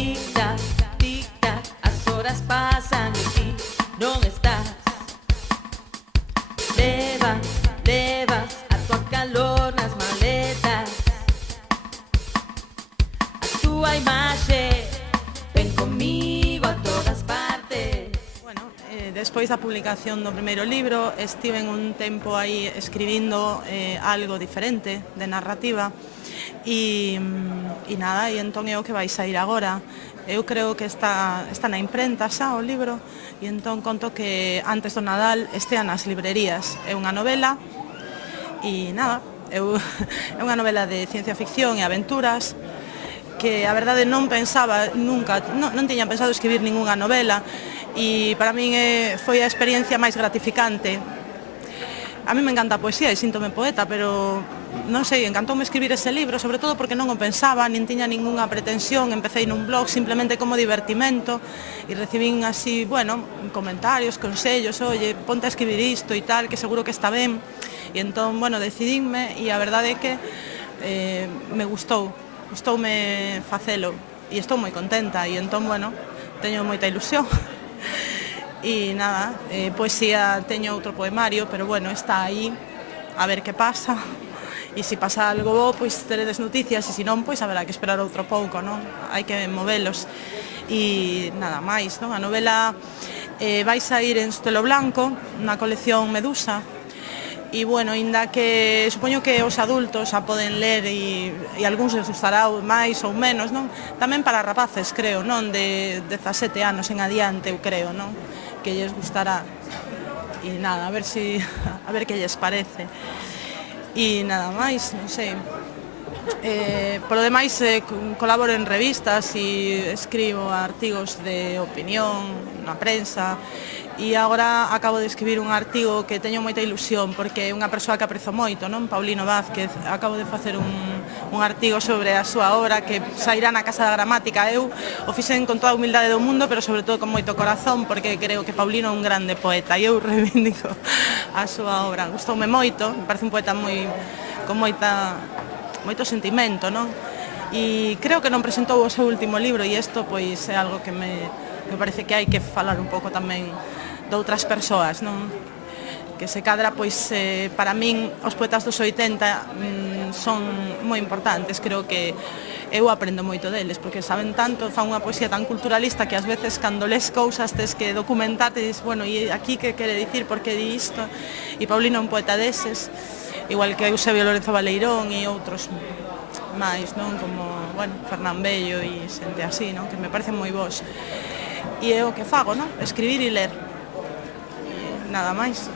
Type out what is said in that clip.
Tic-tac, tic-tac, as horas pasan e ti non estás. Levas a tua calor nas maletas. A túa imaxe ven comigo a todas partes. Bueno, despois da publicación do primeiro libro estiven un tempo aí escribindo algo diferente de narrativa e nada, e entón é o que vai sair agora. Eu creo que está na imprenta xa o libro e entón conto que antes do Nadal estea nas librerías. É unha novela e nada, é unha novela de ciencia ficción e aventuras que a verdade non pensaba nunca, non tiña pensado escribir ningunha novela e para min foi a experiencia máis gratificante. A mí me encanta a poesía e síntome poeta, pero non sei, encantoume escribir ese libro, sobre todo porque non o pensaba, nin tiña ningunha pretensión, empecé nun blog simplemente como divertimento e recibín así, bueno, comentarios, consellos, oye, ponte a escribir isto e tal, que seguro que está ben. E entón, bueno, decidínme e a verdade é que me gustoume facelo e estou moi contenta e entón, bueno, teño moita ilusión. E nada, poesía teño outro poemario, pero bueno, está aí, a ver que pasa. E se pasa algo bo, pois teredes noticias, e se non, pois haberá que esperar outro pouco, non? Hai que movelos. E nada máis, non? A novela vai sair en Stelo Blanco, na colección Medusa, e bueno, inda que supoño que os adultos a poden ler e algúns les gustará máis ou menos, non? Tamén para rapaces, creo, non? De 17 anos en adiante, eu creo, non? Que lles gustará. E nada, a ver que lles parece. E nada máis, non sei. Polo demais, colaboro en revistas e escribo artigos de opinión na prensa e agora acabo de escribir un artigo que teño moita ilusión porque é unha persoa que aprezo moito, non? Paulino Vázquez. Acabo de facer un artigo sobre a súa obra que sairá na Casa da Gramática. Eu o fixen con toda a humildade do mundo, pero sobre todo con moito corazón porque creo que Paulino é un grande poeta e eu reivindico a súa obra. Gustoume moito, me parece un poeta con moito sentimento, non? E creo que non presentou o seu último libro e isto pois é algo que me parece que hai que falar un pouco tamén de outras persoas, non? Que se cadra, pois, para min, os poetas dos 80 son moi importantes. Creo que eu aprendo moito deles, porque saben tanto, fan unha poesía tan culturalista que ás veces, cando les cousas, tes que documentarte e dices, bueno, e aquí que quere dicir, por que di isto? E Paulino é un poeta deses, igual que Eusebio Lorenzo Baleirón e outros máis, non? Como, bueno, Fernán Bello e xente así, non? Que me parecen moi bons. E é o que fago, non? Escribir e ler. E nada máis.